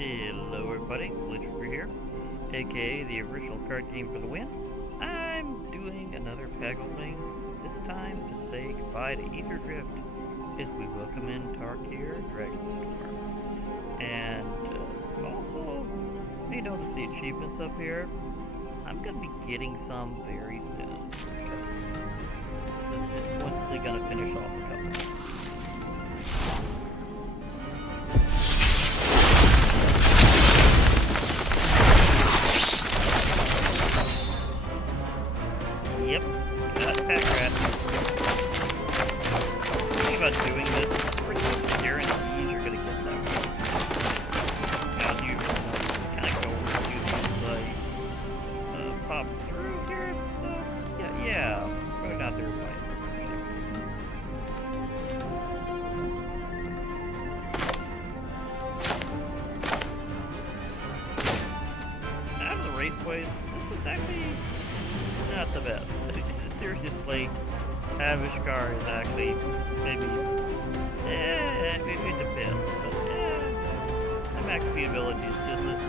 Hello everybody, Glitcher here, aka the original card game for the win. I'm doing another Peggle thing, this time to say goodbye to Aetherdrift as we welcome in Tarkir, Dragonstorms. And also, you may notice the achievements up here. I'm going to be getting some very soon, because it's once they're going to finish off a couple. Yep, got pack rat. Think about doing this, pretty guaranteed you're gonna get that one. Now you kinda go over to the pop through here, so yeah, probably not there right. Out of the raceways, this is actually not the best. Seriously, Avishkar is actually maybe it depends, but the max speed ability is just as good.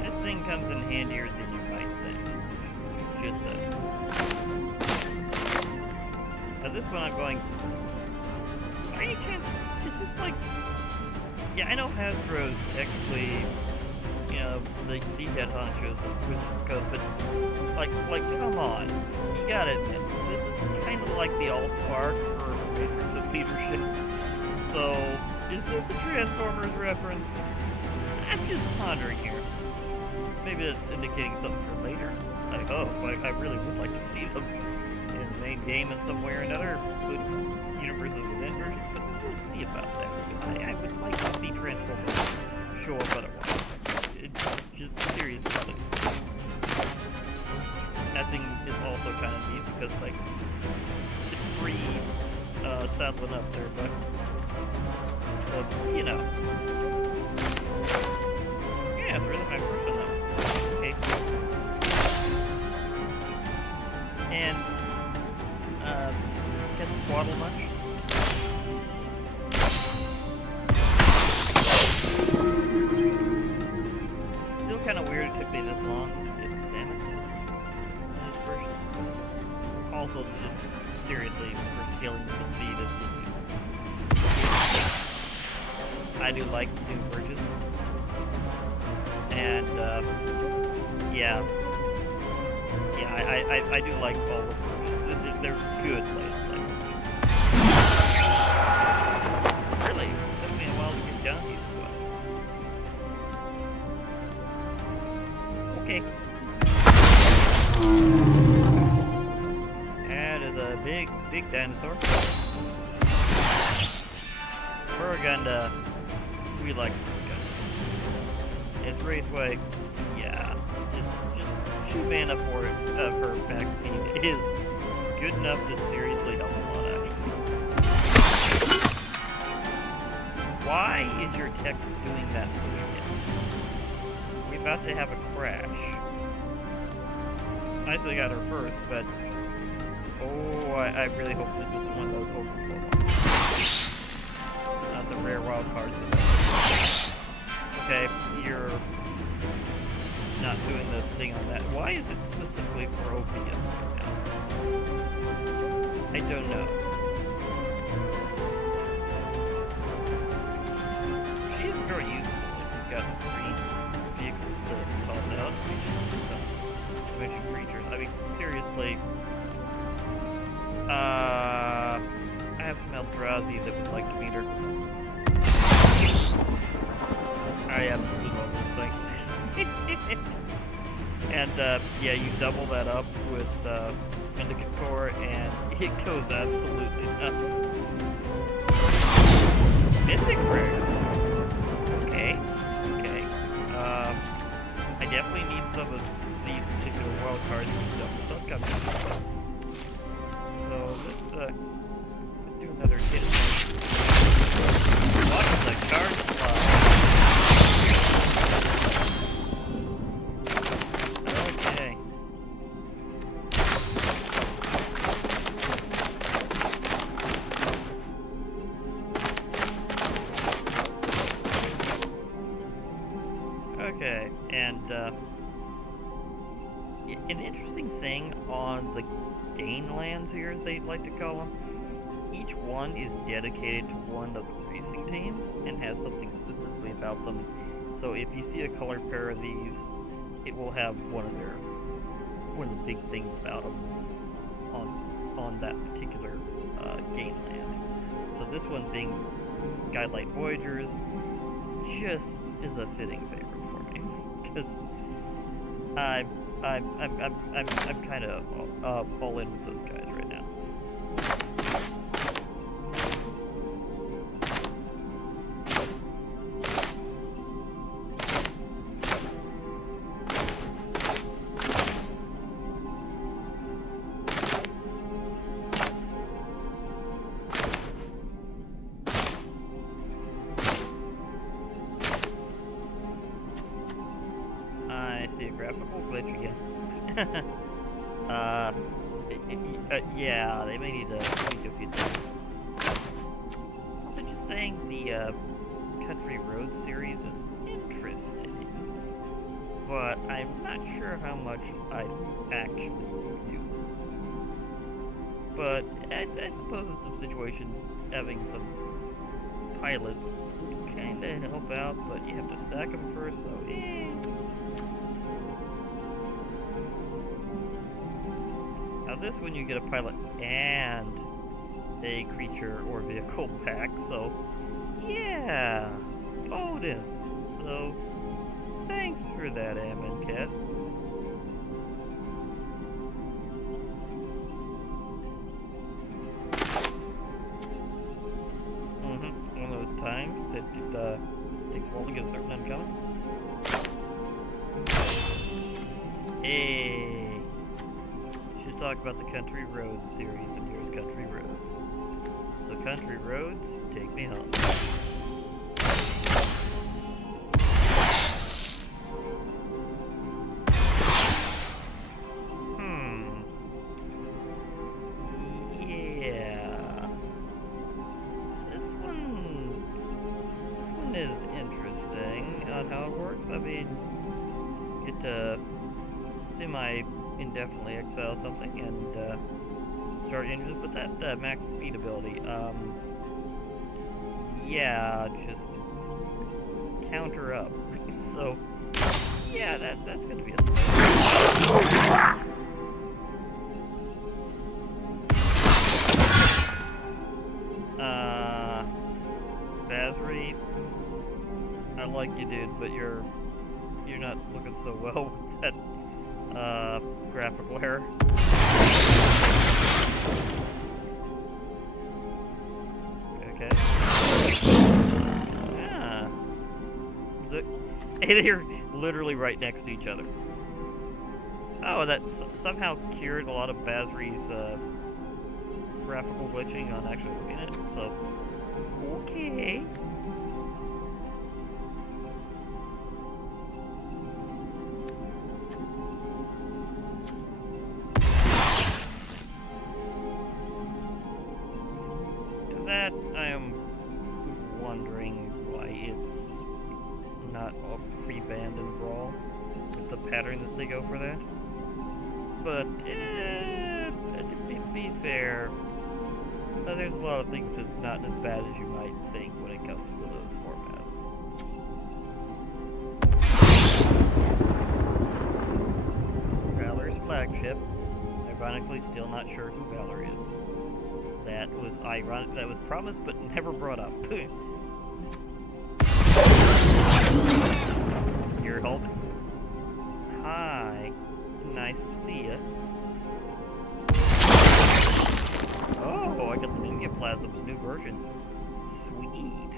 This thing comes in handier than you might think. Just now this one I'm going, by any chance, is this like, yeah, I know Hasbro's technically, you know, the head honchos of Wizards Coast, but like, come on, you gotta admit, this is kind of like the All-Spark for Wizards of Leadership. So, is this a Transformers reference? I'm just pondering here. Maybe that's indicating something for later. Like, oh, I really would like to see them in the main game in some way or another, including universes within versions, but we'll see about that. I would like to see Transformers show up otherwise. It's just seriously. That thing is also kind of neat because, like, it's free saddling up there, but you know. Yeah, it's really my person though. Okay. And get the Waddle much? Still kind of weird it took me this long to get salmon in this version. Also, just seriously, for scaling the speed is just... I do like the new versions. And, yeah, I do like all the versions. They're good plays. Really? It took me a while to get down to these as well. Okay. That is a big dinosaur. Burgunda. We like Burgunda. It's Raceway. Yeah. Just 2 mana for it, for max speed is good enough to seriously help a lot, actually. Why is your text doing that to me again? We're about to have a crash. Nicely got her first, but oh, I really hope this isn't one of those overflow ones. Not the rare wild cards. Okay, you're not doing the thing on that. Why is it specifically for OPS right now? I don't know. She is very useful if you've got 3 vehicles to toss out. Dimension creatures. I mean, seriously. I have some Eldrazi that would like to meet her. I absolutely love this thing. And, yeah, you double that up with, Syndicate Core, and it goes absolutely nuts. Mystic Prayer. Okay. I definitely need some of these particular wild cards and stuff. So I've got so let's do another hit. Watch the card slide. Okay. an interesting thing on the gain lands here, as they like to call them, each one is dedicated to one of the racing teams and has something specifically about them. So if you see a colored pair of these, it will have one of the big things about them on that particular game land. So this one being Guidelight Voyagers just is a fitting favorite for me because I'm kind of all in with those guys right now. Yeah, they may need to tweak a few things. Also, just saying the Country Road series is interesting, but I'm not sure how much I actually do. But I suppose in some situations, having some pilots would kind of help out, but you have to stack them first, so this one you get a pilot and a creature or vehicle pack, so yeah, bonus. So thanks for that, Ammon Cat. One of those times that it takes a while to get a certain uncommon. Hey. Talk about the Country Roads series, and here's Country Roads. So Country Roads, take me home. Yeah. This one is interesting on how it works. I mean, get to indefinitely exile something and start engines, but that max speed ability, yeah, just counter up. So yeah, that's gonna be a Basri, I like you, dude, but you're not looking so well with that graphical error. Okay. Yeah. They're literally right next to each other. Oh, that somehow cured a lot of Basri's graphical glitching on actually looking at it. So, okay. I am wondering why it's not all pre-banned in Brawl with the pattern that they go for that. But to be fair, there's a lot of things that's not as bad as you might think when it comes to those formats. Valor's flagship. Ironically, still not sure who Valor is. That was ironic. That was promised but never brought up. Your Hulk. Hi. Nice to see ya. Oh, I got the Ninjaplasm's new version. Sweet.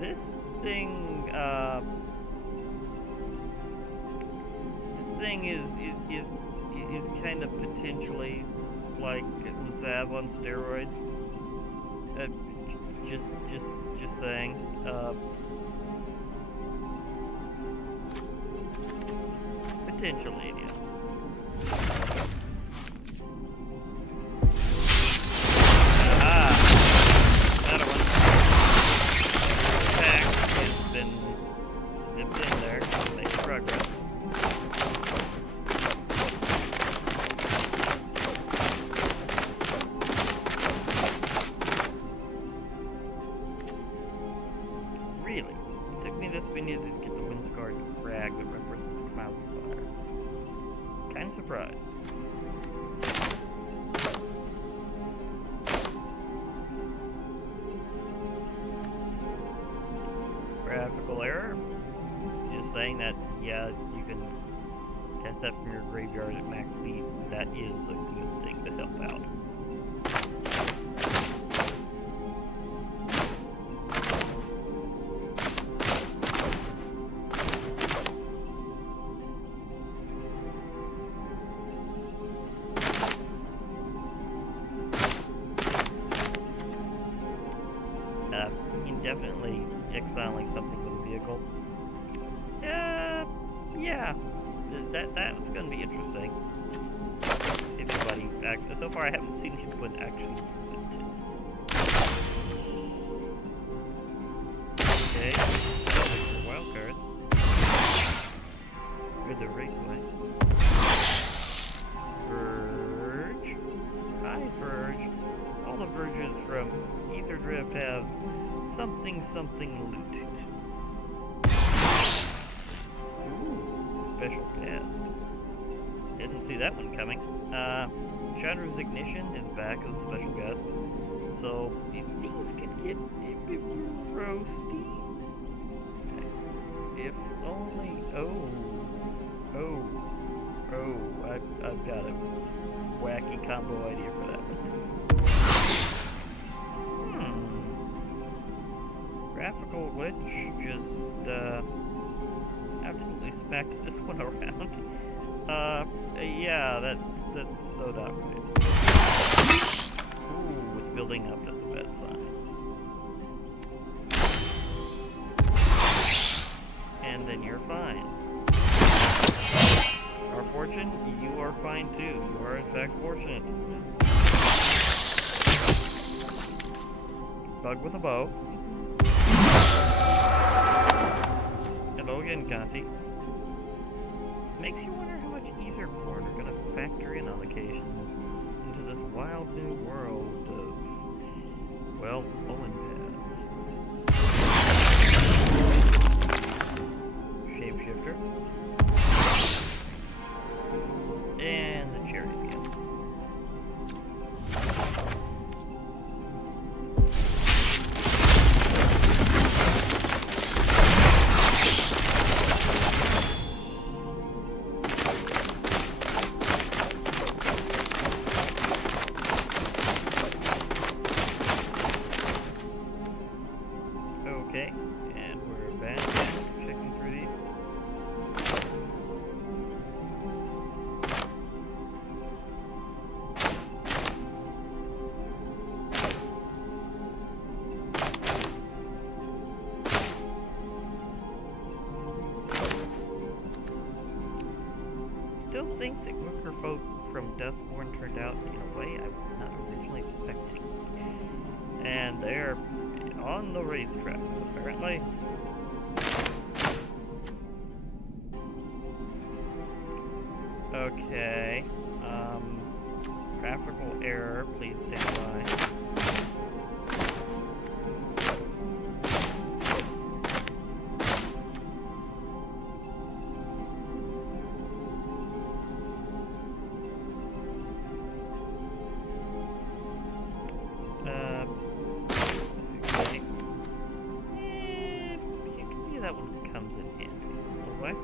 This thing is kind of potentially like Zav on steroids. Just saying. Potentially, yeah. That one. Attack has been zipped in there. Make progress. surprised. Graphical error. Just saying that, yeah, you can cast that from your graveyard at max speed. That is a good thing to help out. Definitely exiling something with a vehicle. Yeah, that's gonna be interesting. If anybody actually, so far I haven't seen anyone actually use it. Okay, wild card. With the raceway. Verge. Hi, Verge. All the Verges from Aetherdrift have something looted. Ooh, special guest. Didn't see that one coming. Chandra's Ignition is back as a special guest. So, if things could get a bit roasty. If only... I've got a wacky combo idea for that one. Graphical glitch just absolutely smacked this one around. Yeah, that's so not right. Ooh, it's building up. That's a bad sign. And then you're fine. Our fortune, you are fine too. You are in fact fortunate. Bug with a bow. Hello again, Conti. Makes you wonder how much Etherport are going to factor in on occasion into this wild new world of, well, bowling pads. Shapeshifter. And the cherry again. Okay, and we're back checking through these. Still think that Wicker Folk from Dustborn turned out in a way I was not originally expecting. And they're on the racetrack, apparently. Okay. Graphical error, please stand by. That one comes in handy. Away.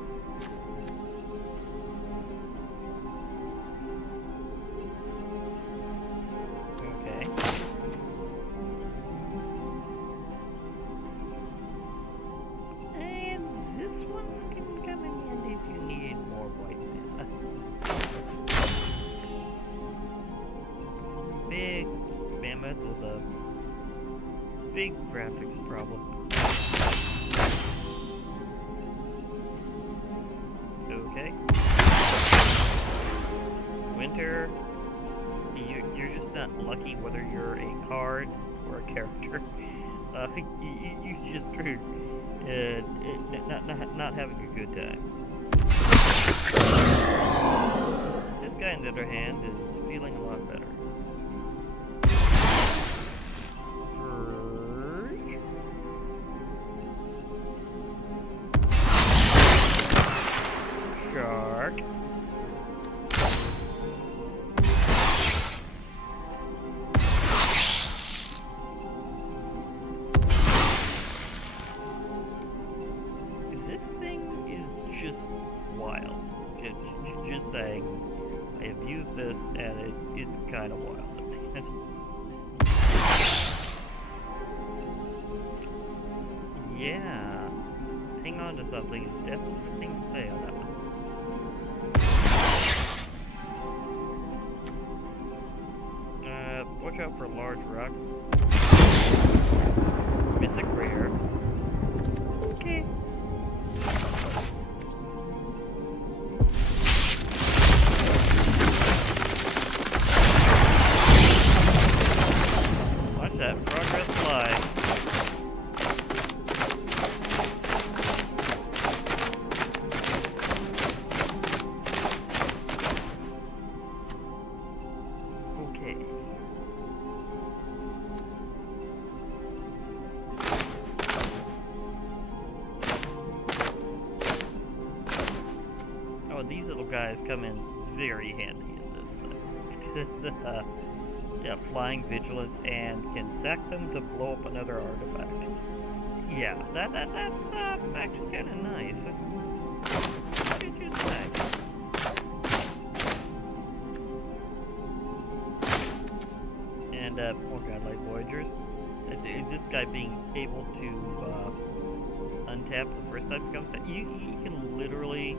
Okay. And this one can come in handy if you need more white mana. Big mammoth with a big graphics problem. Okay. Winter, you're just not lucky whether you're a card or a character. You just screwed. Not having a good time. This guy, on the other hand, is feeling a lot better. Shark. saying I have used this and it's kind of wild. Yeah, hang on to something is definitely the thing to say on that one. Watch out for large rocks. Mythic rare. Okay. Watch that progress fly. These little guys come in very handy in this. Yeah, flying vigilance and can sack them to blow up another artifact. Yeah, that's actually kind of nice. What did you say? And more godlike voyagers. This guy being able to untap the first time he comes down, you can literally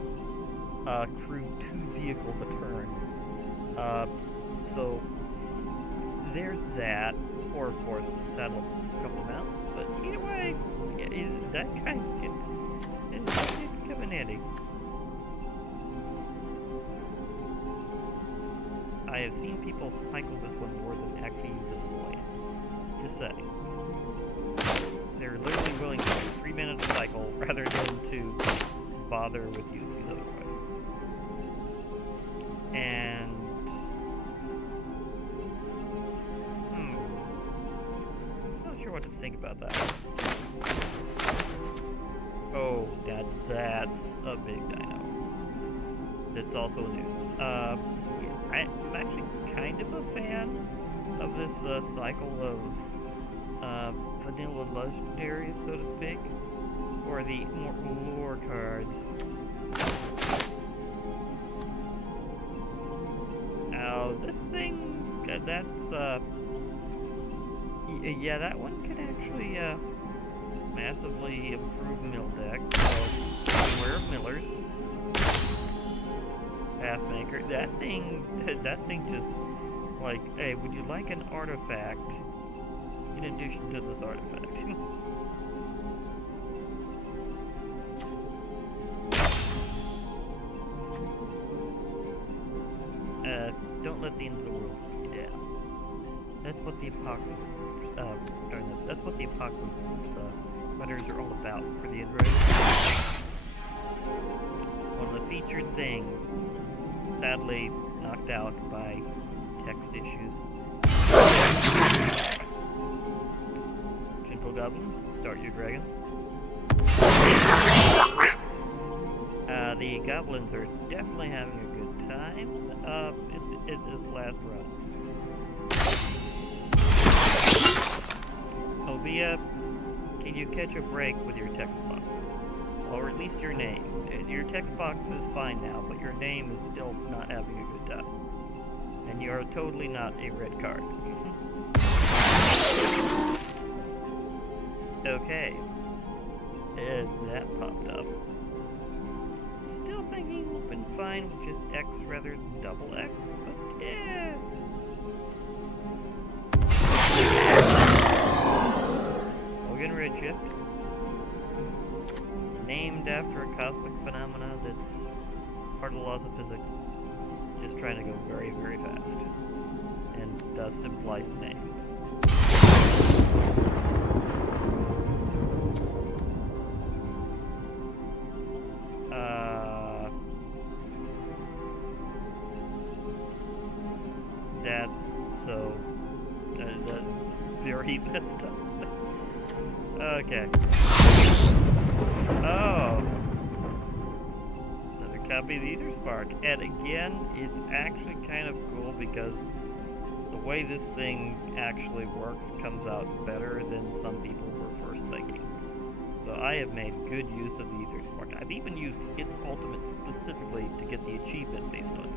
crew 2 vehicles a turn. So there's that, or of course saddle a couple mounts. But either way, yeah, that kind of can come in handy. I have seen people cycle this one more than actually use it as a land. Just saying. They're literally willing to do 3 minutes of cycle rather than to bother with using it otherwise. And not sure what to think about that. Oh, that's a big dino. That's also new. Yeah, I'm actually kind of a fan of this cycle of vanilla legendaries, so to speak, or the more lore cards. Now, this thing, that's, yeah, that one can actually, massively improve mill deck, so beware of millers. Pathmaker, that thing just, like, hey, would you like an artifact in addition to this artifact? Don't let the end of the world get you down. That's what the apocalypse, that's what the apocalypse letters are all about for the Aetherdrift. One of the featured things, sadly knocked out by text issues. Gentle goblins, start your dragons. The goblins are definitely having a good time. It's this last run. Ovia, can you catch a break with your text box? Or at least your name. Your text box is fine now, but your name is still not having a good time. And you are totally not a red card. Okay. That popped up. Still thinking we've been fine with just X rather than double X, but yeah. Hogan Redshift. Named after a cosmic phenomena that's part of the laws of physics. Just trying to go very, very fast. And thus implies the name. That's so... that's very messed up. Okay. Oh! Another copy of the Aetherspark. And again, it's actually kind of cool because the way this thing actually works comes out better than some people were first thinking. So I have made good use of the Aetherspark. I've even used its ultimate specifically to get the achievement based on it.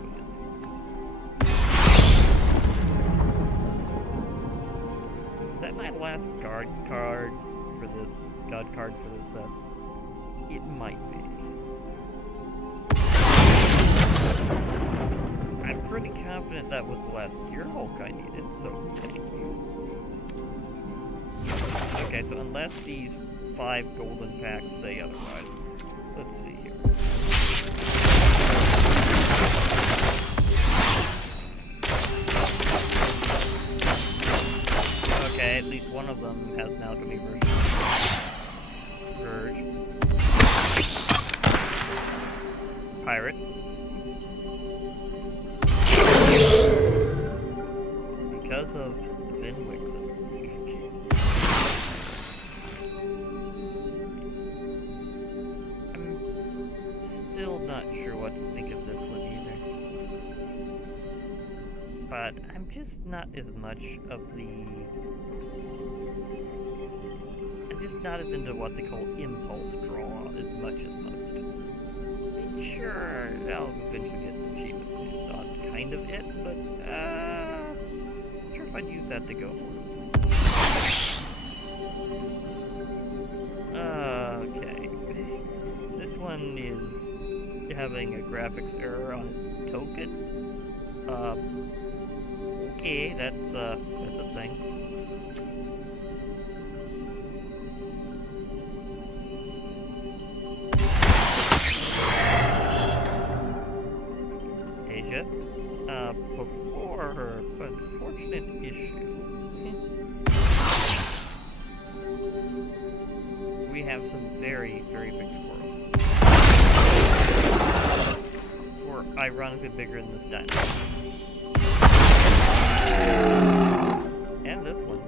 card for this, god card for this set. It might be. I'm pretty confident that was the last Gear Hulk I needed, so thank you. Okay, so unless these 5 golden packs say otherwise. Let's see here. Okay, at least one of them has an alchemy version. Verge. Pirate. Because of Vinwix. I'm still not sure what to think of this one either. But I'm just not as much of the... I'm just not as into what they call impulse draw as much as most. Sure, I'll eventually get the cheapest based on kind of it, but not sure if I'd use that to go for. Okay. This one is having a graphics error on its token. Okay, that's a thing. Before her unfortunate issue, we have some very, very big squirrels. We're ironically bigger than this dinosaur. And this one.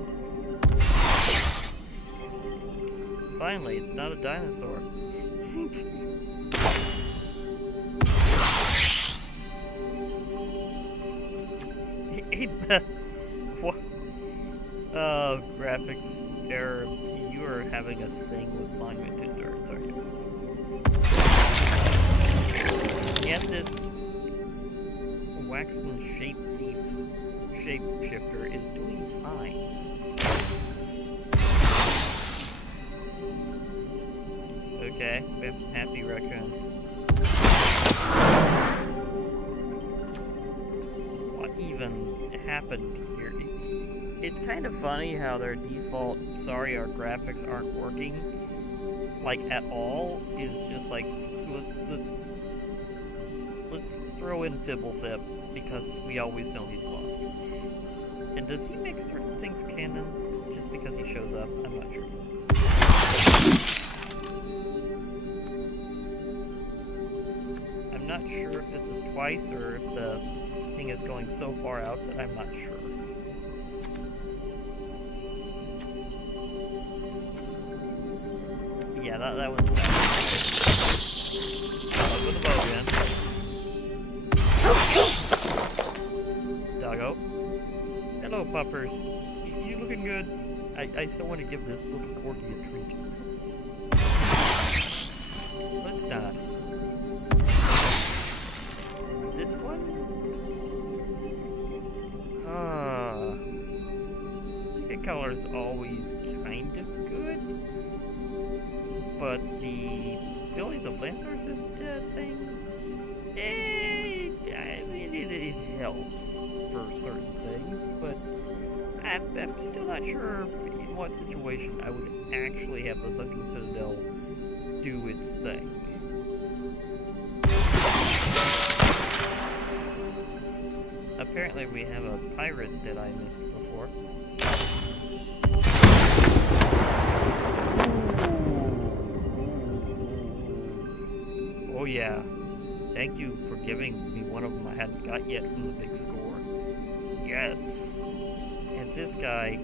Finally, it's not a dinosaur. What? Oh, graphics error. You are having a thing with Monument Endurance, aren't you? And this waxen shapeshifter is doing fine. Okay, we have some happy raccoons. What even happened here? It's kind of funny how their default, sorry our graphics aren't working, like at all, is just like, let's throw in Fibblethip, because we always know he's lost. And does he make certain things canon just because he shows up? I'm not sure. I'm not sure if this is twice or if the thing is going so far out that I'm not sure. Yeah, that one's bad. With the bow again. Doggo. Hello, puppers. You looking good? I still want to give this little corgi a treat. Let's not. This one? The color's always kind of good, but the abilities of Lance's thing, I mean, it helps for certain things, but I'm still not sure in what situation I would actually have the Sunken Citadel do its thing. Apparently we have a pirate that I missed before. Oh yeah. Thank you for giving me one of them I hadn't got yet from the big score. Yes. And this guy,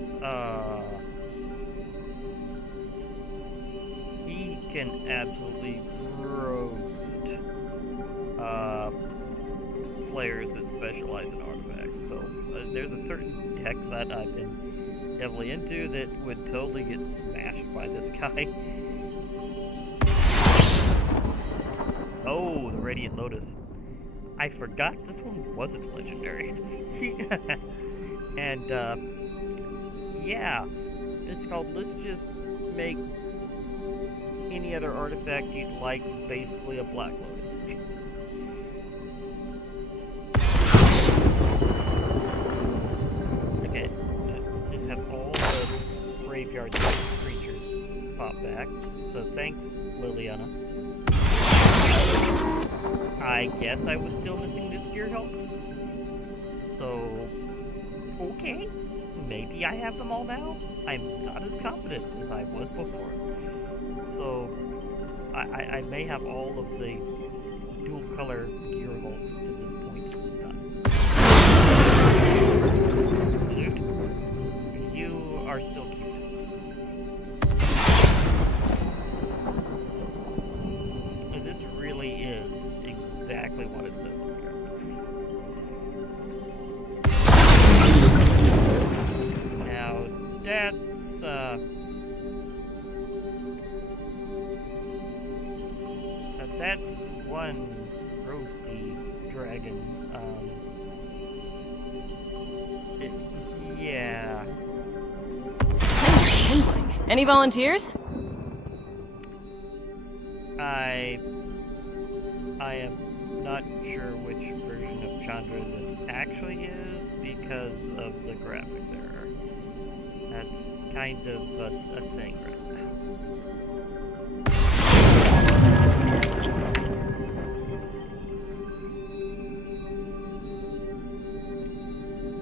he can absolutely roast players that specialize in artifacts. So there's a certain deck that I've been heavily into that would totally get smashed by this guy. Oh, the Radiant Lotus. I forgot this one wasn't legendary. And, yeah. It's called Let's Just Make Any Other Artifact You'd Like basically a Black Lotus. Okay, just have all the graveyard creatures pop back. So thanks, Liliana. I guess I was still missing this gear help. So, okay. Maybe I have them all now? I'm not as confident as I was before. So, I may have all of the dual color gear vaults at this point in time. You are still cute. This really is exactly what it says on here. Now, that's, that's one roasty dragon. Yeah. Any volunteers? I am not sure which version of Chandra this actually is because of the graphics error. That's kind of a thing right now.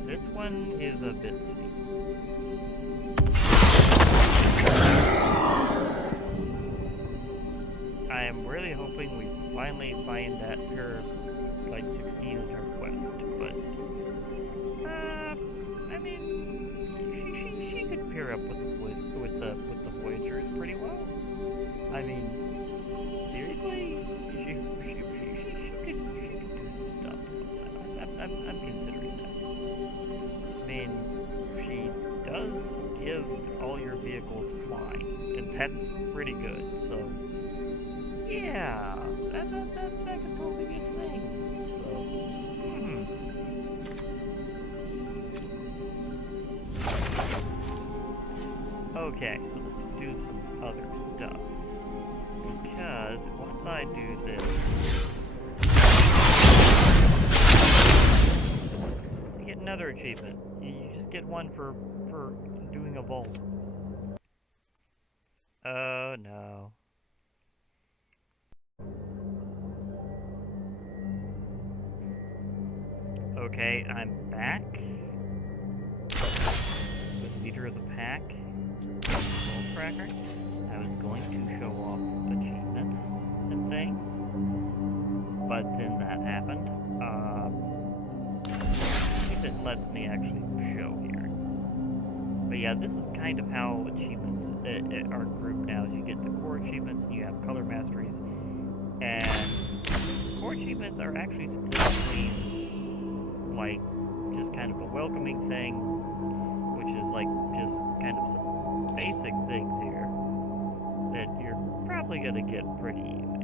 This one is a bit steep. I am really hoping we finally find that her, like, succeeded her quest, but, I mean, she could pair up with the Voyagers pretty well. I mean, seriously, she could do some stuff. I'm considering that. I mean, she does give all your vehicles flying, and that's pretty good, so. Yeah, that could totally be a thing. So, Okay, so let's do some other stuff. Because once I do this, you get another achievement. You just get one for doing a vault. Oh no. Okay, I'm back with Leader of the Pack, Gold Tracker. I was going to show off achievements and things, but then that happened. If it lets me actually show here. But yeah, this is kind of how achievements are grouped now. You get the core achievements, and you have color masteries, and core achievements are actually split between, like, just kind of a welcoming thing, which is like just kind of some basic things here that you're probably gonna get pretty easy.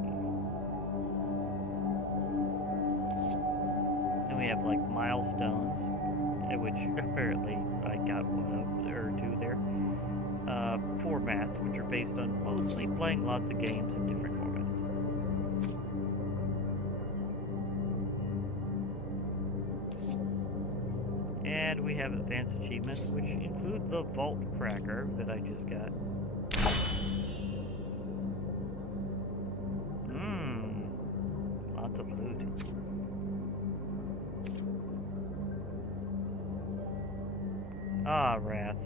Then we have like milestones, which apparently I got one of or two there. Formats, which are based on mostly playing lots of games in different formats. And we have advanced achievements, which include the Vault Cracker that I just got. Lots of loot. Ah, rats.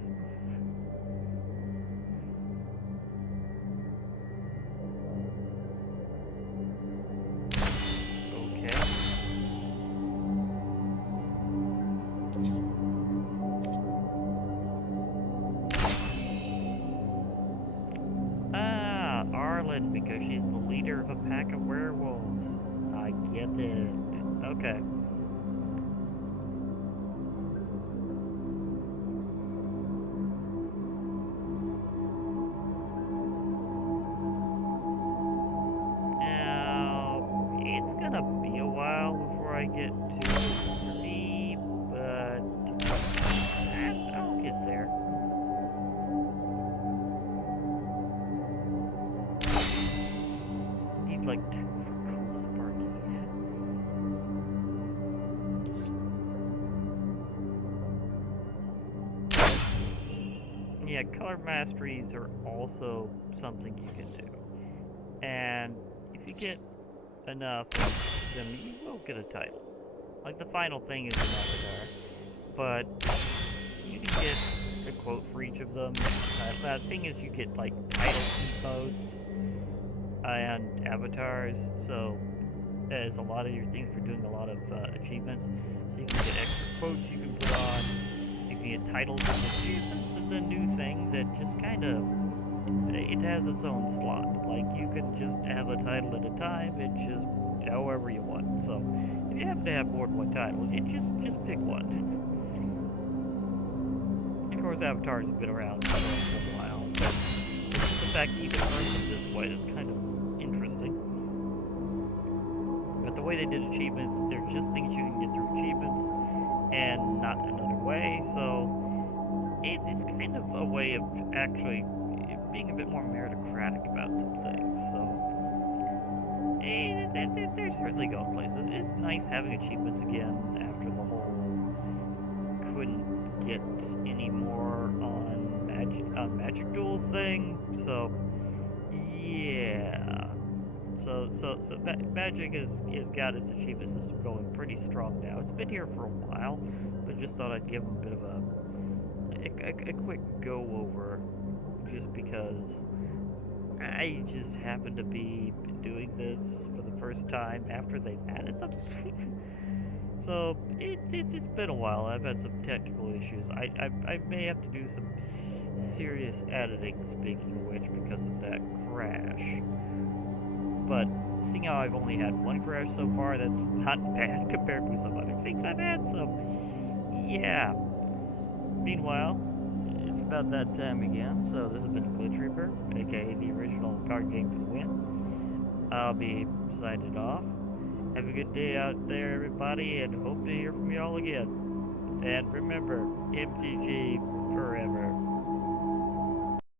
Because she's the leader of a pack of werewolves. I get it. Okay. Now, it's gonna be a while before I get to sleep, but I'll get there. like 2 for Cool Sparky. Yeah, color masteries are also something you can do. And if you get enough, then you will get a title. Like the final thing is an avatar, but you can get a quote for each of them. The thing is, you get like title modes and avatars, so there's a lot of your things for doing a lot of achievements. So you can get extra quotes you can put on. You can get titles. Achievements is a new thing that just kind of it has its own slot. Like you can just have a title at a time. It just however you want. So if you happen to have more than one title, you just pick one. Of course, avatars have been around for a while, but the fact that you can earn them this way is kind of interesting. But the way they did achievements, they're just things you can get through achievements, and not another way. So it's kind of a way of actually being a bit more meritocratic about some things. So they're certainly going places. It's nice having achievements again after the whole couldn't get any more on magic duels thing. So yeah. So magic has got its achievement system going pretty strong now. It's been here for a while, but just thought I'd give them a bit of a quick go over, just because I just happen to be doing this for the first time after they've added them. So it's been a while. I've had some technical issues. I may have to do some serious editing, speaking of which, because of that crash. But seeing how I've only had one crash so far, that's not bad compared to some other things I've had. So yeah. Meanwhile, it's about that time again. So this has been Glitch Reaper, aka the original card game for the win. I'll be signing off. Have a good day out there, everybody, and hope to hear from you all again. And remember, MTG forever.